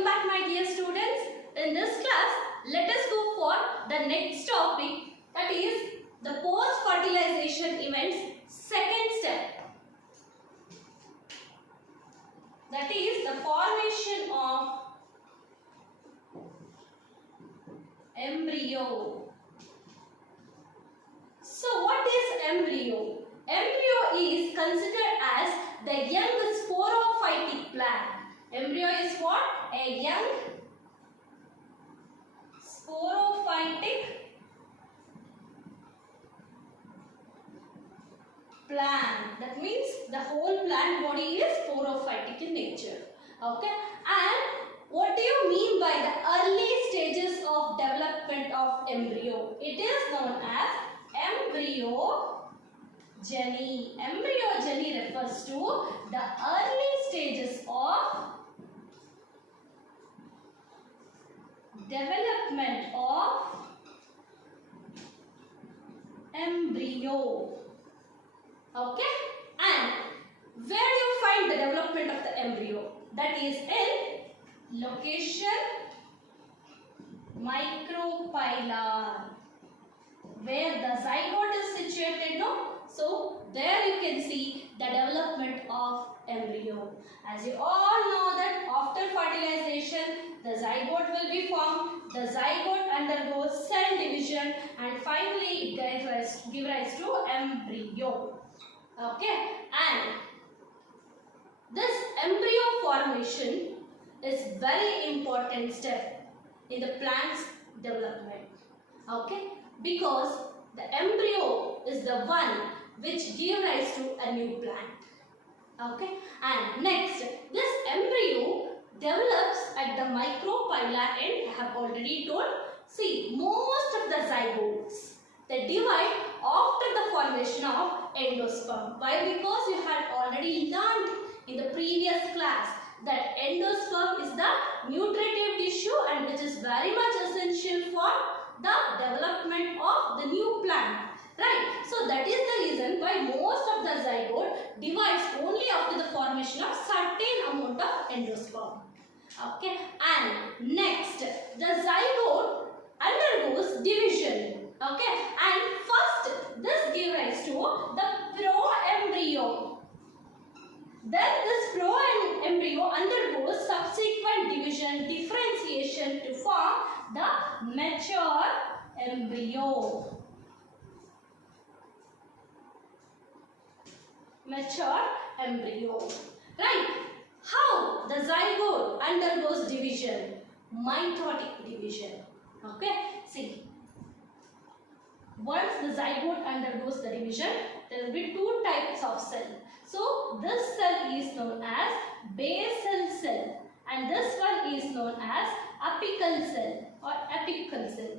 Welcome back my dear students. In this class, let us go for the next topic, that is the post-fertilization events second step. That is the formation of embryo. So what is embryo? Embryo is considered as the young sporophytic plant. Embryo is what? A young sporophytic plant. That means the whole plant body is sporophytic in nature. Okay. And what do you mean by the early stages of development of embryo? It is known as embryo jelly. Embryo jelly refers to the early stages of development of embryo. Okay, and where you find the development of the embryo? That is in location micropylar, where the zygote is situated, no? So there you can see the development of embryo. As you all know that after fertilization, the zygote will be formed. The zygote undergoes cell division and finally it gives rise to embryo. Okay, and this embryo formation is very important step in the plant's development. Okay, because the embryo is the one which gives rise to a new plant. Okay, and next, this embryo develops at the micropylar end. I have already told. See, most of the zygotes, they divide after the formation of endosperm. Why? Because you had already learned in the previous class that endosperm is the nutritive tissue and which is very much essential for the development of the new plant. Right? So that is the reason why most of the zygote divides only after the formation of certain amount of endosperm. Okay, and next, the zygote undergoes division. Okay, and first this gives rise to the proembryo. Then this proembryo undergoes subsequent division, differentiation to form the mature embryo. Mature embryo. Right? How the zygote undergoes division? Mitotic division. Okay? See. Once the zygote undergoes the division, there will be two types of cell. So, this cell is known as basal cell and this one is known as apical cell or apical cell.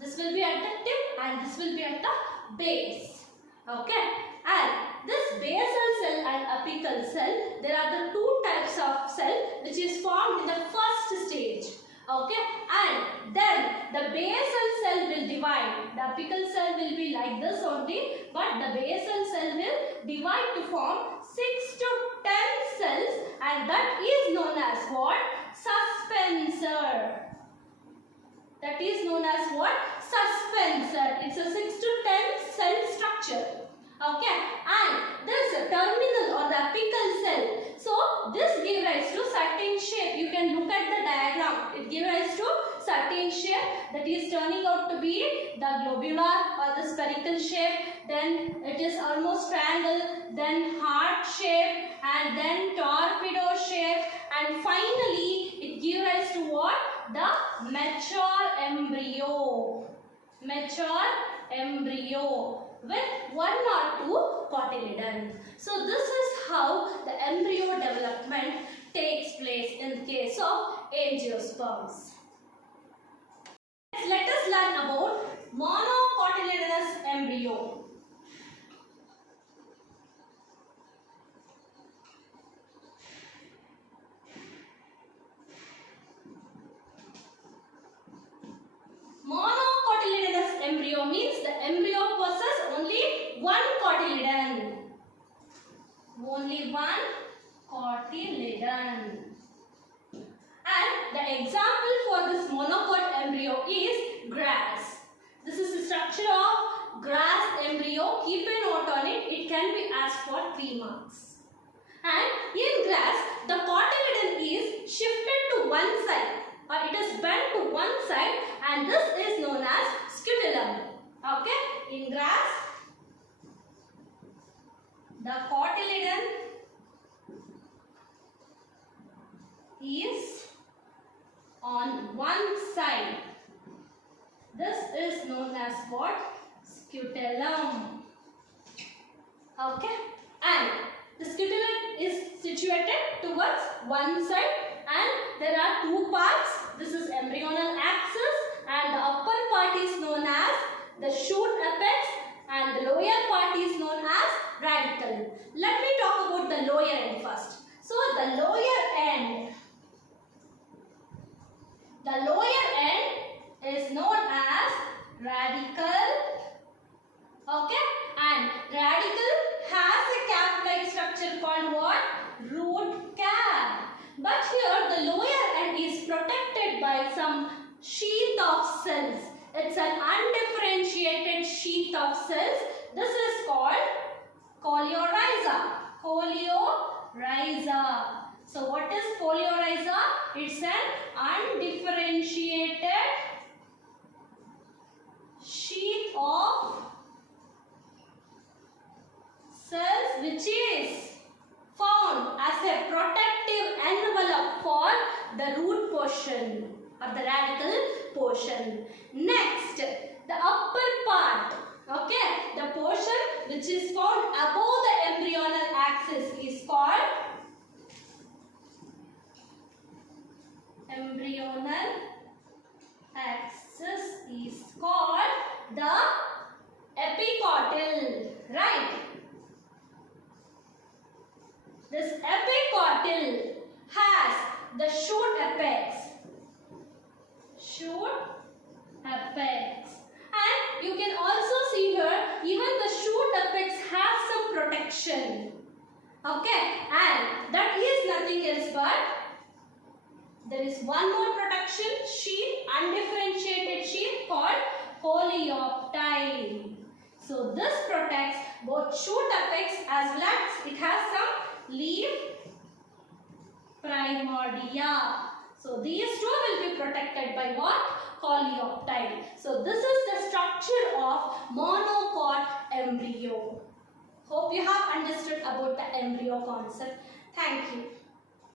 This will be at the tip and this will be at the base. Okay? And this basal cell and apical cell, there are the two types of cell which is formed in the first stage. Okay, and then the basal cell will divide. The apical cell will be like this only, but the basal cell will divide to form 6 to 10 cells, and that is known as what? Suspensor. That is known as what? Suspensor. It's a 6 to 10 cell structure. Okay, and this terminal or the apical cell, so this gives rise to certain shape. You can look at the diagram. It gives rise to certain shape that is turning out to be the globular or the spherical shape. Then it is almost triangle. Then heart shape and then torpedo shape. And finally it gives rise to what? The mature embryo. Mature embryo with 1 or 2 cotyledons. So this is how the embryo development takes place in the case of angiosperms. Let us learn about Monocotillaris embryo. Monocotillaris embryo means the embryo possesses only one cotyledon. Only one cotyledon. And the example for this monocot embryo is grass. This is the structure of grass embryo. Keep a note on it. It can be asked for 3 marks. And in grass, the cotyledon is shifted to one side, or it is bent to one side, and this is known as scutellum. Okay? In grass, the cotyledon is on one side. This is known as what? Scutellum. Okay? And the scutellum is situated towards one side, and there are 2 parts. This is embryonal axis, and the upper part is known as the shoot apex, and the lower part is known as radicle. Let me talk about the lower end first. So the lower end is known as radicle. Okay, and radicle has a cap-like structure called what? Root cap. But here the lower end is protected by some sheath of cells. It's an undifferentiated sheath of cells. This is called coleorhiza. Coleorhiza. So what is coleorhiza? It's an undifferentiated sheath of cells which is found as a protective envelope for the root portion or the radical portion. Next, the upper part, okay, the portion which is found above the embryonal axis is called the epicotyl, right? This epicotyl has the shoot apex. And you can also see here, even the shoot apex has some protection. Okay, and that is nothing else but there is one more protection sheath, undifferentiated sheath called coleoptile. So this protects both shoot apex as well as it has some leaf primordia. So these two will be protected by what? Coleoptile. So this is the structure of monocot embryo. Hope you have understood about the embryo concept. Thank you.